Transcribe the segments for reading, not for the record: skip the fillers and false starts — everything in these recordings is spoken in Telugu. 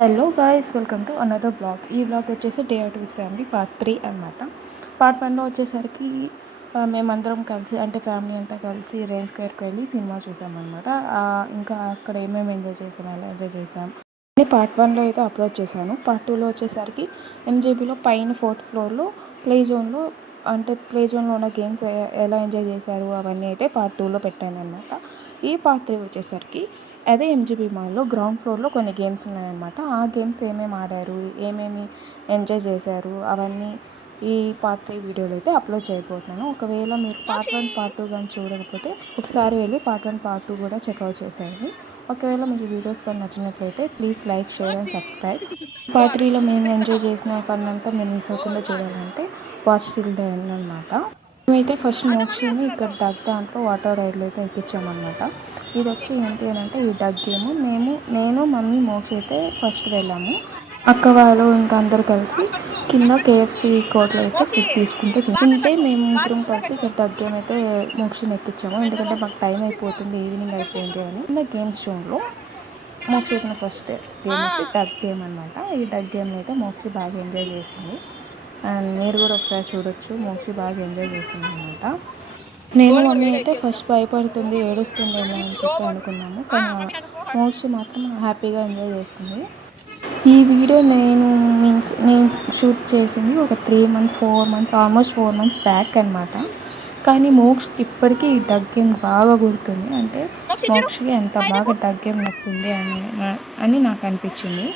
Hello guys, welcome to another blog. ఈ బ్లాగ్ వచ్చేసి day out with family part 3 అనమాట. పార్ట్ 1లో వచ్చేసరికి మేమందరం కలిసి అంటే ఫ్యామిలీ అంతా కలిసి రేంజ్ స్క్వేర్కి వెళ్ళి సినిమా చూసామన్నమాట. ఇంకా అక్కడ ఏమేమి ఎంజాయ్ చేసాం, ఎలా ఎంజాయ్ చేసాం అని పార్ట్ 1లో అయితే అప్లోడ్ చేశాను. పార్ట్ 2లో వచ్చేసరికి ఎంజేబీలో పైన 4th ఫ్లోర్లో ప్లే జోన్లో ఉన్న గేమ్స్ ఎలా ఎంజాయ్ చేశారు అవన్నీ అయితే పార్ట్ 2లో పెట్టాను అనమాట. ఈ పార్ట్ 3 వచ్చేసరికి అదే ఎంజీబీ మాల్లో గ్రౌండ్ ఫ్లోర్లో కొన్ని గేమ్స్ ఉన్నాయన్నమాట. ఆ గేమ్స్ ఏమేమి ఆడారు, ఏమేమి ఎంజాయ్ చేశారు అవన్నీ ఈ పార్ట్ 3 వీడియోలో అయితే అప్లోడ్ చేయబోతున్నాను. ఒకవేళ మీరు పార్ట్ 1 పార్ట్ 2 కానీ చూడకపోతే ఒకసారి వెళ్ళి పార్ట్ 1 పార్ట్ 2 కూడా చెక్అవుట్ చేసేయండి. ఒకవేళ మీకు వీడియోస్ కానీ నచ్చినట్లయితే please like, share and subscribe. Part 3లో మేము ఎంజాయ్ చేసిన ఫన్ అంతా మీరు మిస్ అవ్వకుండా చూడాలంటే వాచ్ టిల్ ద ఎండ్ అనమాట. మేమైతే ఫస్ట్ మోక్షిని ఇక్కడ డగ్ దాంట్లో వాటర్ రైడ్లో అయితే ఎక్కించామన్నమాట. ఇది వచ్చి ఏంటి అని అంటే ఈ డగ్ గేమ్ నేను మమ్మీ మోక్షి అయితే ఫస్ట్ వెళ్ళాము. అక్క వాళ్ళు ఇంకా అందరూ కలిసి కింద కేఎఫ్సి కోట్లో అయితే ఫుడ్ తీసుకుంటూ తింటే మేము ముగ్గురం కలిసి ఇక్కడ డగ్ గేమ్ అయితే మోక్షిని ఎక్కించాము. ఎందుకంటే మాకు టైం అయిపోతుంది, ఈవినింగ్ అయిపోయింది అని. కింద గేమ్స్ జోన్లో మోక్షి ఎక్కిన ఫస్ట్ గేమ్ వచ్చి డగ్ గేమ్ అనమాట. ఈ డగ్ గేమ్ని అయితే మోక్షి బాగా ఎంజాయ్ చేసింది. అండ్ మీరు కూడా ఒకసారి చూడొచ్చు, మోక్షి బాగా ఎంజాయ్ చేసింది అనమాట. నేను మమ్మీ అయితే ఫస్ట్ భయపడుతుంది, ఏడుస్తుందేమో అని చెప్పి అనుకున్నాము. కానీ మోక్షి మాత్రం హ్యాపీగా ఎంజాయ్ చేసింది. ఈ వీడియో నేను షూట్ చేసింది ఒక 3 months 4 months almost 4 months back అనమాట. కానీ మోక్షి ఇప్పటికీ ఈ డగ్ గేమ్ బాగా గుర్తుంది. అంటే మోక్షికి ఎంత బాగా డగ్ గేమ్ నచ్చింది అని నాకు అనిపించింది.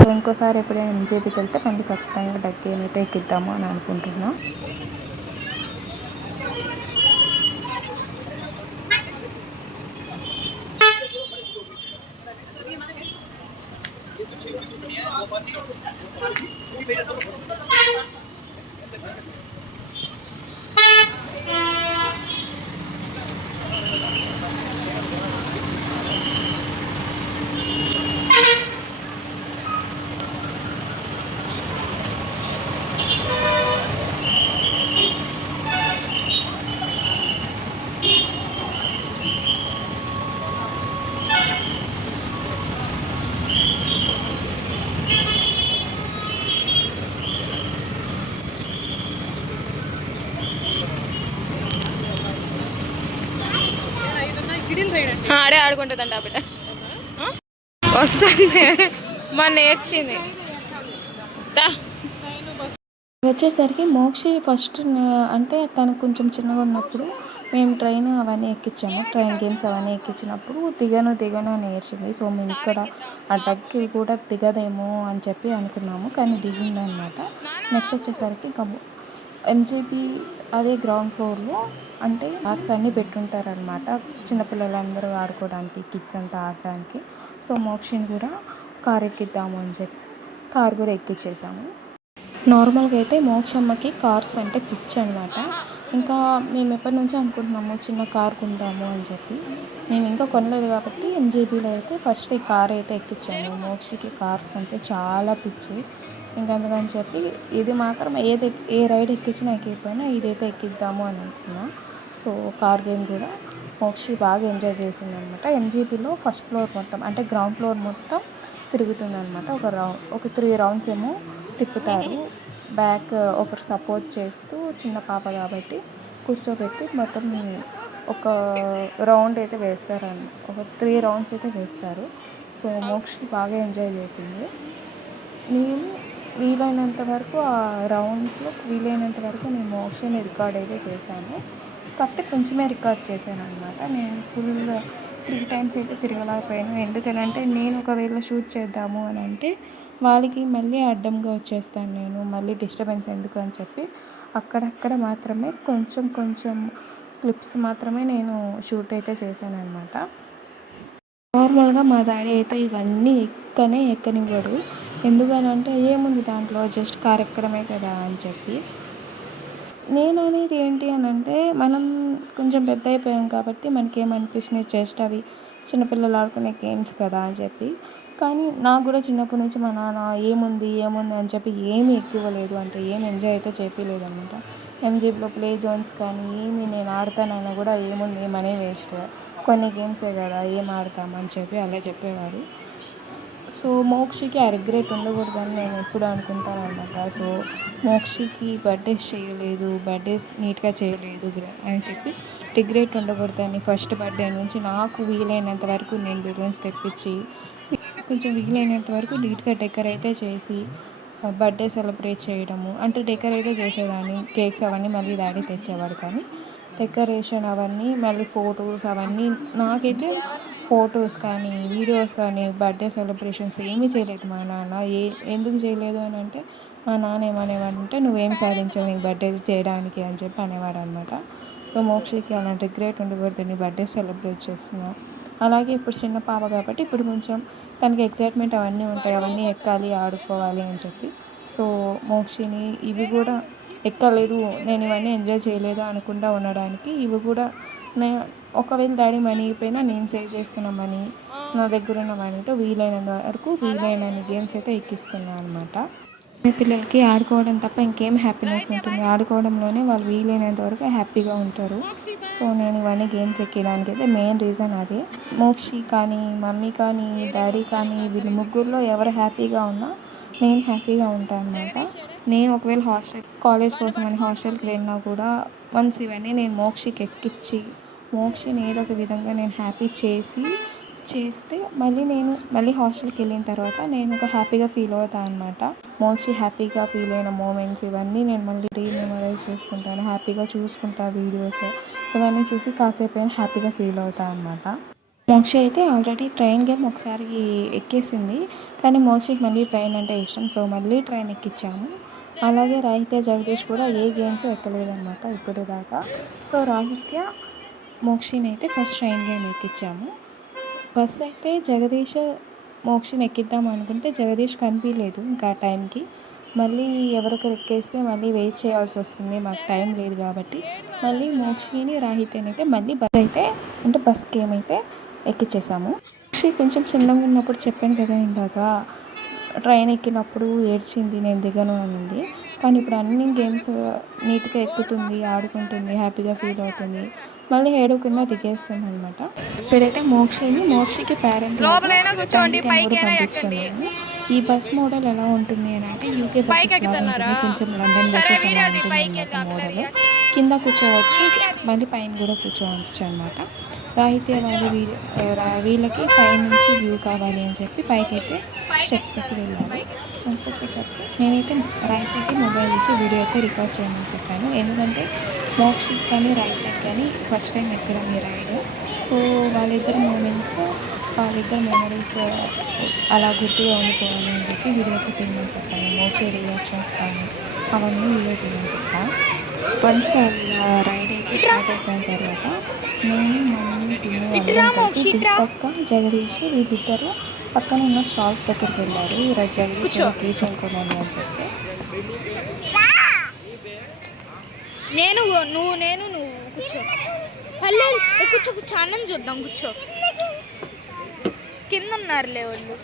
సో ఇంకోసారి ఎప్పుడైనా ఎంజేపీకి వెళ్తే మళ్ళీ ఖచ్చితంగా డగ్ గేమ్ అయితే ఎక్కిద్దాము అని అనుకుంటున్నా. ఆడే ఆడుకుంటుందంట బిడ్డ వస్తుంది మా నేర్చింది. వచ్చేసరికి మోక్షి ఫస్ట్ అంటే తనకు కొంచెం చిన్నగా ఉన్నప్పుడు మేము ట్రైన్ అవన్నీ ఎక్కించాము. ట్రైన్ గేమ్స్ అవన్నీ ఎక్కించినప్పుడు దిగను అని ఏడ్చింది. సో మేము ఇక్కడ ఆ డగ్కి కూడా దిగదేమో అని చెప్పి అనుకున్నాము, కానీ దిగిందనమాట. నెక్స్ట్ వచ్చేసరికి ఇంకా ఎంజీబీ అదే గ్రౌండ్ ఫ్లోర్లో అంటే కార్స్ అన్నీ పెట్టుంటారనమాట, చిన్నపిల్లలందరూ ఆడుకోవడానికి, కిడ్స్ అంతా ఆడడానికి. సో మోక్షిని కూడా కార్ ఎక్కిద్దాము అని చెప్పి కార్ కూడా ఎక్కించేసాము. నార్మల్గా అయితే మోక్షమ్మకి కార్స్ అంటే పిచ్చి అనమాట. ఇంకా మేము ఎప్పటి నుంచో అనుకుంటున్నాము చిన్న కార్ కొందాము అని చెప్పి. మేము ఇంకా కొనలేదు కాబట్టి ఎంజేబీలో అయితే ఫస్ట్ ఈ కార్ అయితే ఎక్కించాము. మోక్షికి కార్స్ అంటే చాలా పిచ్చి. ఇంకా అందుకని చెప్పి ఇది మాత్రం ఏ రైడ్ ఎక్కించినా ఎక్కిపోయినా ఇదైతే ఎక్కిద్దాము అని అనుకున్నాం. సో కార్ గేమ్ కూడా మోక్షి బాగా ఎంజాయ్ చేసింది అనమాట. ఎంజీబీలో ఫస్ట్ ఫ్లోర్ మొత్తం అంటే గ్రౌండ్ ఫ్లోర్ మొత్తం తిరుగుతుంది అనమాట. ఒక 3 రౌండ్స్ ఏమో తిప్పుతారు. బ్యాక్ ఒకరు సపోర్ట్ చేస్తూ చిన్న పాప కాబట్టి కూర్చోబెట్టి మొత్తం ఒక రౌండ్ అయితే వేస్తారని ఒక 3 రౌండ్స్ అయితే వేస్తారు. సో మోక్షి బాగా ఎంజాయ్ చేసింది. నేను వీలైనంత వరకు ఆ రౌండ్స్లో నేను మోక్షిని రికార్డ్ అయితే చేశాను. కాబట్టి కొంచెమే రికార్డ్ చేశాను అనమాట. నేను ఫుల్ 3 times అయితే తిరగలేకపోయాను. ఎందుకనంటే నేను ఒకవేళ షూట్ చేద్దాము అని అంటే వాళ్ళకి మళ్ళీ అడ్డంగా వచ్చేస్తాను, నేను మళ్ళీ డిస్టర్బెన్స్ ఎందుకు అని చెప్పి అక్కడక్కడ మాత్రమే కొంచెం క్లిప్స్ మాత్రమే నేను షూట్ అయితే చేశాను అనమాట. నార్మల్గా మా డాడీ అయితే ఇవన్నీ ఎక్కనివ్వడు. ఎందుకనంటే ఏముంది దాంట్లో, జస్ట్ కార్ ఎక్కడమే కదా అని చెప్పి. నేను అనేది ఏంటి అని అంటే మనం కొంచెం పెద్ద అయిపోయాం కాబట్టి మనకేమనిపిస్తున్నాయి, జస్ట్ అవి చిన్నపిల్లలు ఆడుకునే గేమ్స్ కదా అని చెప్పి. కానీ నాకు కూడా చిన్నప్పటి నుంచి మా నాన్న ఏముంది అని చెప్పి ఏమీ ఎక్కివ్వలేదు, అంటే ఏమి ఎంజాయ్ అయితే చేయలేదు అనమాట. ఎంజీబీలో ప్లే జోన్స్ కానీ ఏమి నేను ఆడతానన్నా కూడా ఏముంది మనీ వేస్ట్, కొన్ని గేమ్సే కదా ఏం ఆడతామని చెప్పి అలా చెప్పేవాడు. సో మోక్షికి ఆ రిగ్రెట్ ఉండకూడదని నేను ఎప్పుడు అనుకుంటాను అనమాట. సో మోక్షికి బర్త్డేస్ చేయలేదు, బర్త్డేస్ నీట్గా చేయలేదు అని చెప్పి రిగ్రెట్ ఉండకూడదని ఫస్ట్ బర్త్డే నుంచి నాకు వీలైనంత వరకు నేను బెలూన్స్ తెప్పించి కొంచెం వీలైనంత వరకు నీట్గా డెకర్ అయితే చేసి బర్త్డే సెలబ్రేట్ చేయడము. అంటే డెకర్ అయితే చేసేదాన్ని, కేక్స్ అవన్నీ మళ్ళీ డాడీ తెచ్చేవాడు, కానీ డెకరేషన్ అవన్నీ మళ్ళీ ఫొటోస్ అవన్నీ నాకైతే ఫొటోస్ కానీ వీడియోస్ కానీ బర్త్డే సెలబ్రేషన్స్ ఏమీ చేయలేదు మా నాన్న. ఎందుకు చేయలేదు అని అంటే మా నాన్న ఏమనేవాడంటే నువ్వేం సాధించావు నీకు బర్త్డే చేయడానికి అని చెప్పి అనేవాడు అనమాట. సో మోక్షకి అలాంటి రిగ్రెట్ ఉండకూడదు, నీ బర్త్డే సెలబ్రేట్ చేస్తున్నావు. అలాగే ఇప్పుడు చిన్న పాప కాబట్టి ఇప్పుడు కొంచెం తనకి ఎక్సైట్మెంట్ అవన్నీ ఉంటాయి, అవన్నీ ఎక్కాలి ఆడుకోవాలి అని చెప్పి. సో మోక్షిని ఇవి కూడా ఎక్కలేదు, నేను ఇవన్నీ ఎంజాయ్ చేయలేదు అనకుండా ఉండడానికి ఇవి కూడా ఒకవేళ డాడీ మనీ అయిపోయినా నేను సేవ్ చేసుకున్న మనీ, నా దగ్గర ఉన్న మనీతో వీలైనంత వరకు వీలైనన్ని గేమ్స్ అయితే ఎక్కిస్తున్నాను అనమాట. మీ పిల్లలకి ఆడుకోవడం తప్ప ఇంకేం హ్యాపీనెస్ ఉంటుంది, ఆడుకోవడంలోనే వాళ్ళు వీలైనంత వరకు హ్యాపీగా ఉంటారు. సో నేను ఇవన్నీ గేమ్స్ ఎక్కడానికి అయితే మెయిన్ రీజన్ అదే. మోక్షి కానీ మమ్మీ కానీ డాడీ కానీ వీళ్ళు ముగ్గురులో ఎవరు హ్యాపీగా ఉన్నా నేను హ్యాపీగా ఉంటాను అనమాట. నేను ఒకవేళ కాలేజ్ కోసం అని హాస్టల్కి వెళ్ళినా కూడా వన్స్ ఇవన్నీ నేను మోక్షికి ఎక్కించి మోక్షిని ఏదో ఒక విధంగా నేను హ్యాపీ చేస్తే మళ్ళీ హాస్టల్కి వెళ్ళిన తర్వాత నేను ఒక హ్యాపీగా ఫీల్ అవుతాను అనమాట. మోక్షి హ్యాపీగా ఫీల్ అయిన మూమెంట్స్ ఇవన్నీ నేను మళ్ళీ రీమెమరైజ్ చేసుకుంటాను, హ్యాపీగా చూసుకుంటా వీడియోస్ ఇవన్నీ చూసి కాసేపు అయినా హ్యాపీగా ఫీల్ అవుతాను అనమాట. మోక్షి అయితే ఆల్రెడీ ట్రైన్ గేమ్ ఒకసారి ఎక్కేసింది, కానీ మోక్షికి మళ్ళీ ట్రైన్ అంటే ఇష్టం, సో మళ్ళీ ట్రైన్ ఎక్కించాము. అలాగే రాహిత్య జగదీష్ కూడా ఏ గేమ్స్ ఎక్కలేదన్నమాట ఇప్పటిదాకా. సో రాహిత్య మోక్షిని అయితే ఫస్ట్ ట్రైన్ గేమ్ ఎక్కించాము. బస్ అయితే జగదీష్ మోక్షిని ఎక్కిద్దాం అనుకుంటే జగదీష్ కనిపించలేదు ఇంకా టైంకి. మళ్ళీ ఎవరికరు ఎక్కేస్తే మళ్ళీ వెయిట్ చేయాల్సి వస్తుంది, మాకు టైం లేదు కాబట్టి మళ్ళీ మోక్షిని రాహిత్యని అయితే మళ్ళీ బస్ గేమ్ అయితే ఎక్కించేసాము. మోక్షి కొంచెం చిన్నగా ఉన్నప్పుడు చెప్పాను కదా ఇందాక, ట్రైన్ ఎక్కినప్పుడు ఏడ్చింది, నేను దిగను అనింది. కానీ ఇప్పుడు అన్ని గేమ్స్ నీట్గా ఎక్కుతుంది, ఆడుకుంటుంది, హ్యాపీగా ఫీల్ అవుతుంది, మళ్ళీ ఏడవకుండా దిగేస్తుంది అనమాట. ఇప్పుడైతే మోక్షికి పేరెంట్ కూడా పంపిస్తున్నాము. ఈ బస్ మోడల్ ఎలా ఉంటుంది అని అంటే యూకే బస్సెస్ లాగా ఉంటుంది, కొంచెం లండన్ బస్సెస్ అలా ఉంటుంది అనమాట మోడల్. కింద కూర్చోవచ్చు, మళ్ళీ పైన కూడా కూర్చోవచ్చు అనమాట. రాహిత్య వీళ్ళకి పైనుంచి వ్యూ కావాలి అని చెప్పి పైకి అయితే స్టెప్స్ ఎక్కి వెళ్ళాలి. వచ్చేసరికి నేనైతే రాహిత్యకి మొబైల్ ఇచ్చి వీడియో అయితే రికార్డ్ చేయమని చెప్పాను, ఎందుకంటే మోక్షికి కానీ రాహిత్యకి కానీ ఫస్ట్ టైం ఎక్కడం ఈ రైడ్. సో వాళ్ళిద్దరు మూమెంట్స్, వాళ్ళిద్దరు మెమరీస్ అలా గుర్తుగా ఉండిపోవాలి అని చెప్పి వీడియో అయితే తీయమని చెప్పాను. మోక్షి రియాక్షన్స్ కానీ అవన్నీ వీడియో తీయమని చెప్పాను. వన్స్ రైడ్ అయితే స్టార్ట్ అయిపోయిన తర్వాత నేను మమ్మీ పిల్లలు అందరం కలిసి దిక్కక్క జగదీష్ వీళ్ళిద్దరు పక్కన ఉన్న స్టాల్స్ దగ్గరికి వెళ్ళారు. జగదీష్ కిచెన్ కొనాలి అని చెప్పి. నువ్వు కూర్చో, పల్లెలు కూర్చో అన్నం చూద్దాం, కూర్చో. కింద ఉన్నారులే వాళ్ళు.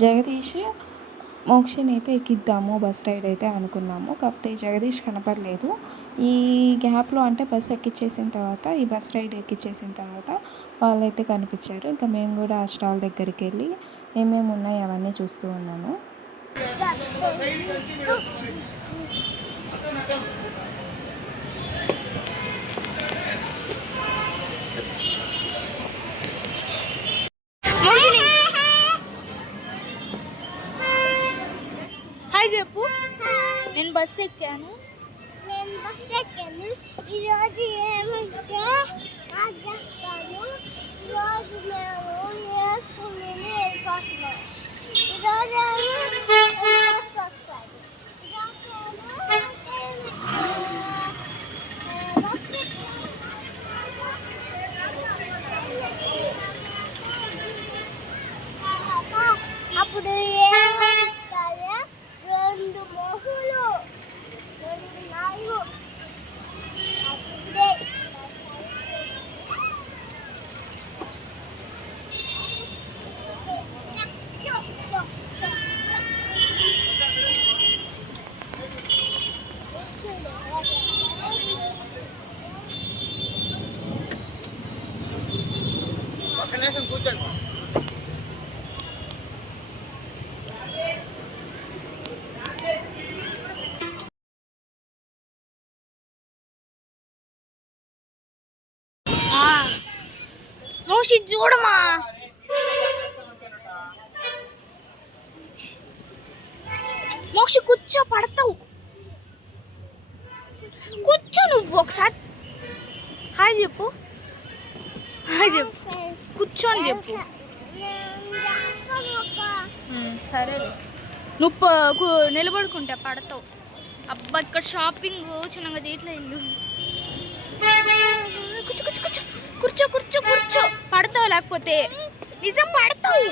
జగదీష్ మోక్షిని అయితే ఎక్కిద్దాము బస్ రైడ్ అయితే అనుకున్నాము, కాకపోతే జగదీష్ కనపడలేదు. ఈ గ్యాప్లో అంటే బస్ ఎక్కించేసిన తర్వాత, ఈ బస్ రైడ్ ఎక్కించేసిన తర్వాత వాళ్ళైతే కనిపించారు. ఇంకా మేము కూడా ఆ స్టాల్ దగ్గరికి వెళ్ళి ఏమేమి ఉన్నాయి అవన్నీ చూస్తూ ఉన్నాను. చెప్పు. నేను బస్సు ఎక్కాను. ఈరోజు ఏమంటే ఈరోజు మేము వేసుకుని వెళ్ళిపోతున్నాం. ఈరోజు బస్సు వస్తుంది. అప్పుడు ఏమంటారు, రెండు మొహులు, రెండు నాలుగు. మోషి చూడమా. మోక్షి కూర్చో, పడతావు. కూర్చో నువ్వు ఒకసారి. హాయ్ చెప్పు, హాయ్ చెప్పు. కూర్చో అని చెప్పు. సరే నువ్వు నిలబడుకుంటా పడతావు. అబ్బా ఇక్కడ షాపింగ్ చిన్నగా చేయట్లే ఇల్లు. కూర్చో కూర్చో కూర్చో కూర్చో కూర్చో కూర్చో. పడతావు లేకపోతే నిజం పడతావు.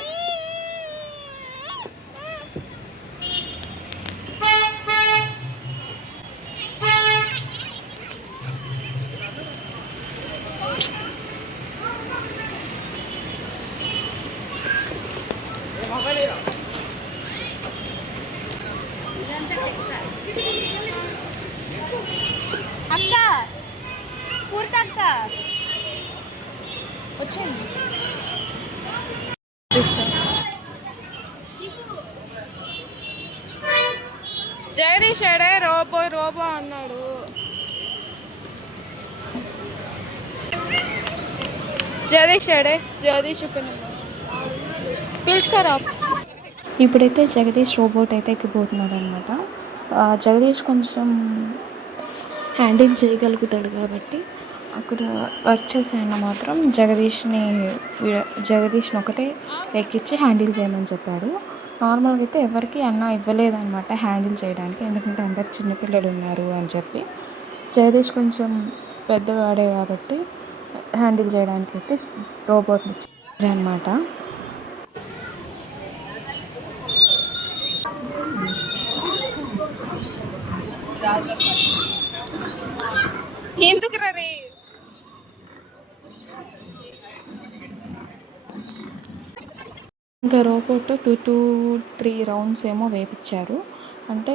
అక్క పూర్తక్క వచ్చేయండి. జగదీష్ ఏడే రోబో రోబో అన్నాడు. జగదీష్ ఏడే, జగదీష్ పిలుచుకోరా. ఇప్పుడైతే జగదీష్ రోబోట్ అయితే ఎక్కిపోతున్నాడు అనమాట. జగదీష్ కొంచెం హ్యాండిల్ చేయగలుగుతాడు కాబట్టి అక్కడ వర్క్ చేసే ఆయన మాత్రం జగదీష్ని ఒకటే ఎక్కించి హ్యాండిల్ చేయమని చెప్పాడు. నార్మల్గా అయితే ఎవరికి అన్న ఇవ్వలేదన్నమాట హ్యాండిల్ చేయడానికి, ఎందుకంటే అందరు చిన్నపిల్లలు ఉన్నారు అని చెప్పి. జగదీష్ కొంచెం పెద్దగా ఆడే కాబట్టి హ్యాండిల్ చేయడానికి అయితే రోబోట్ని ఇచ్చారనమాట. ఎందుకు రే ఇంకా రోబోట్ 2-3 రౌండ్స్ ఏమో వేపించారు. అంటే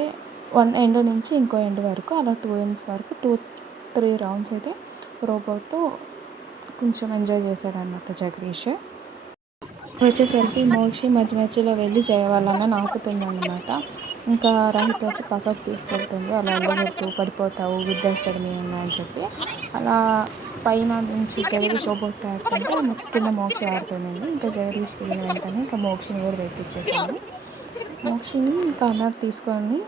1 ఎండ్ నుంచి ఇంకో ఎండ్ వరకు, అలా 2 ends వరకు 2-3 రౌండ్స్ అయితే రోబోట్తో కొంచెం ఎంజాయ్ చేశాడు అనమాట జగదీష్. వచ్చేసరికి మోక్షి మధ్యలో వెళ్ళి వాళ్ళన్న నాకుతుందన్నమాట. ఇంకా రహిత వచ్చి పక్కకు తీసుకెళ్తుంది. అలా వెళ్ళగొడుతూ పడిపోతావు, గుద్దేస్తాడు మీ అన్న అని చెప్పి. అలా పైన నుంచి జగదీష్ రోబోట్ ఆడుతుంటే కింద మోక్షి ఆడుతుంది. ఇంకా జగదీష్ దిగిన వెంటనే ఇంకా మోక్షిని కూడా వేపించేసాను. మోక్షిని ఇంకా అన్న తీసుకొని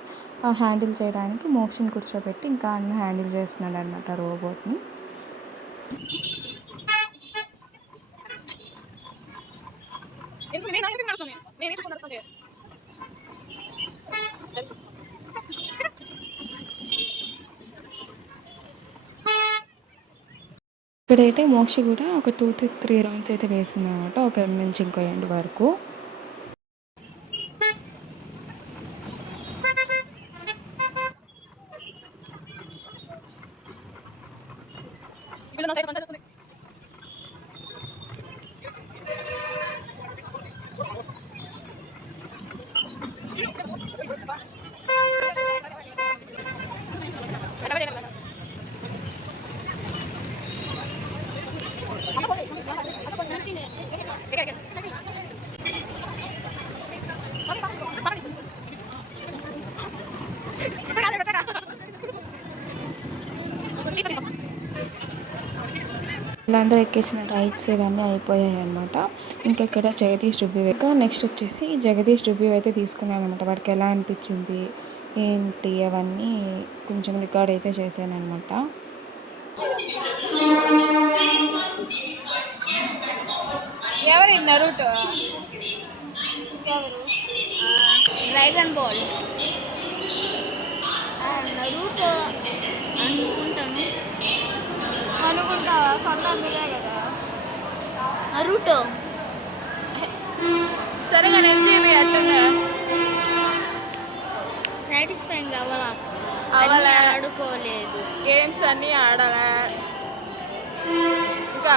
హ్యాండిల్ చేయడానికి మోక్షిని కూర్చోబెట్టి ఇంకా అన్న హ్యాండిల్ చేస్తున్నాడు అనమాట రోబోట్ని. ఇక్కడైతే మోక్షి కూడా ఒక 2-3 రౌండ్స్ అయితే వేసింది అనమాట, ఒక ఎండ్ నుంచి ఇంకో ఎండ్ వరకు. వీళ్ళందరూ ఎక్కేసిన రైడ్స్ ఇవన్నీ అయిపోయాయి అనమాట. ఇంకా ఇక్కడ జగదీష్ రివ్యూ. ఇంకా నెక్స్ట్ వచ్చేసి జగదీష్ రివ్యూ అయితే తీసుకున్నాను అనమాట. వాడికి ఎలా అనిపించింది ఏంటి అవన్నీ కొంచెం రికార్డ్ అయితే చేశాను అనమాట. ఎవరు నరుటో డ్రాగన్ బాల్ నరుటో అనుకుంటావా? కన్నా మీరే కదా నరుటో. సరేగా ఎంజాయ్ చేస్తుందా? సాటిస్ఫైయింగ్ అవ్వాలా ఆడుకోలేదు, గేమ్స్ అన్నీ ఆడాలా, ఇంకా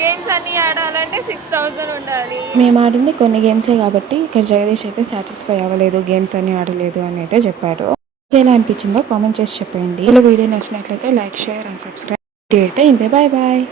గేమ్స్ అన్నీ ఆడాలంటే 6000 ఉండాలి. మేము ఆడింది కొన్ని గేమ్సే కాబట్టి ఇక్కడ జగదీష్ అయితే సాటిస్ఫై అవ్వలేదు, గేమ్స్ అన్నీ ఆడలేదు అని అయితే చెప్పారు. ఎలా అనిపించిందో కామెంట్ చేసి చెప్పండి. ఇలా వీడియో నచ్చినట్లయితే లైక్, షేర్ అండ్ సబ్స్క్రైబ్. అయితే ఇంతే, బాయ్ బాయ్.